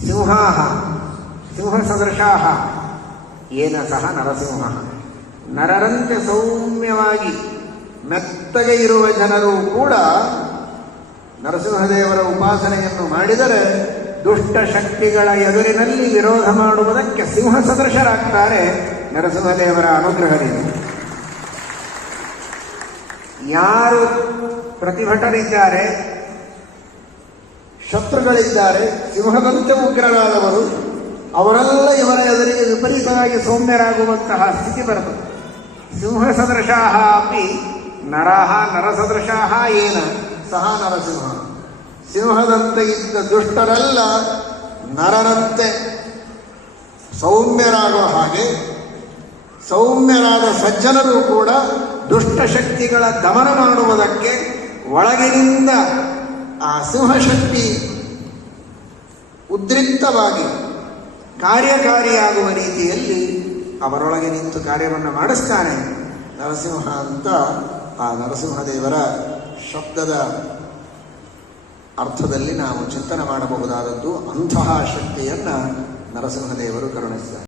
ಸಿಂಹಾಹ ಸಿಂಹಸದೃಶಾಹ ಏನ ಸಹ ನರಸಿಂಹ. ನರರಂತೆ ಸೌಮ್ಯವಾಗಿ ಮೆತ್ತಗೆ ಇರುವ ಜನರು ಕೂಡ ನರಸಿಂಹದೇವರ ಉಪಾಸನೆಯನ್ನು ಮಾಡಿದರೆ ದುಷ್ಟ ಶಕ್ತಿಗಳ ಎದುರಿನಲ್ಲಿ ವಿರೋಧ ಮಾಡುವುದಕ್ಕೆ ಸಿಂಹಸದೃಶರಾಗ್ತಾರೆ ನರಸಿಂಹದೇವರ ಅನುಗ್ರಹದಿಂದ. ಯಾರು ಪ್ರತಿಭಟರಿದ್ದಾರೆ, ಶತ್ರುಗಳಿದ್ದಾರೆ, ಸಿಂಹದಂತೆ ಉಗ್ರರಾದವರು, ಅವರೆಲ್ಲ ಇವರ ಎದುರಿಗೆ ವಿಪರೀತವಾಗಿ ಸೌಮ್ಯರಾಗುವಂತಹ ಸ್ಥಿತಿ ಬರುತ್ತದೆ. ಸಿಂಹಸದೃಶಾಹ ಅಪಿ ನರಃ ನರಸದೃಶಾಹ ಏನ ಸಹ ನರಸಿಂಹ. ಸಿಂಹದಂತೆ ಇದ್ದ ದುಷ್ಟರೆಲ್ಲ ನರರಂತೆ ಸೌಮ್ಯರಾಗುವ ಹಾಗೆ ಸೌಮ್ಯರಾದ ಸಜ್ಜನರು ಕೂಡ ದುಷ್ಟಶಕ್ತಿಗಳ ದಮನ ಮಾಡುವುದಕ್ಕೆ ಒಳಗಿನಿಂದ ಆ ಸಿಂಹಶಕ್ತಿ ಉದ್ರಿಕ್ತವಾಗಿ ಕಾರ್ಯಕಾರಿಯಾಗುವ ರೀತಿಯಲ್ಲಿ ಅವರೊಳಗೆ ನಿಂತು ಕಾರ್ಯವನ್ನು ಮಾಡಿಸ್ತಾನೆ ನರಸಿಂಹ ಅಂತ ಆ ನರಸಿಂಹದೇವರ ಶಬ್ದದ ಅರ್ಥದಲ್ಲಿ ನಾವು ಚಿಂತನೆ ಮಾಡಬಹುದಾದದ್ದು. ಅಂತಹ ಶಕ್ತಿಯನ್ನು ನರಸಿಂಹದೇವರು ಕರುಣಿಸಿದ್ದಾರೆ.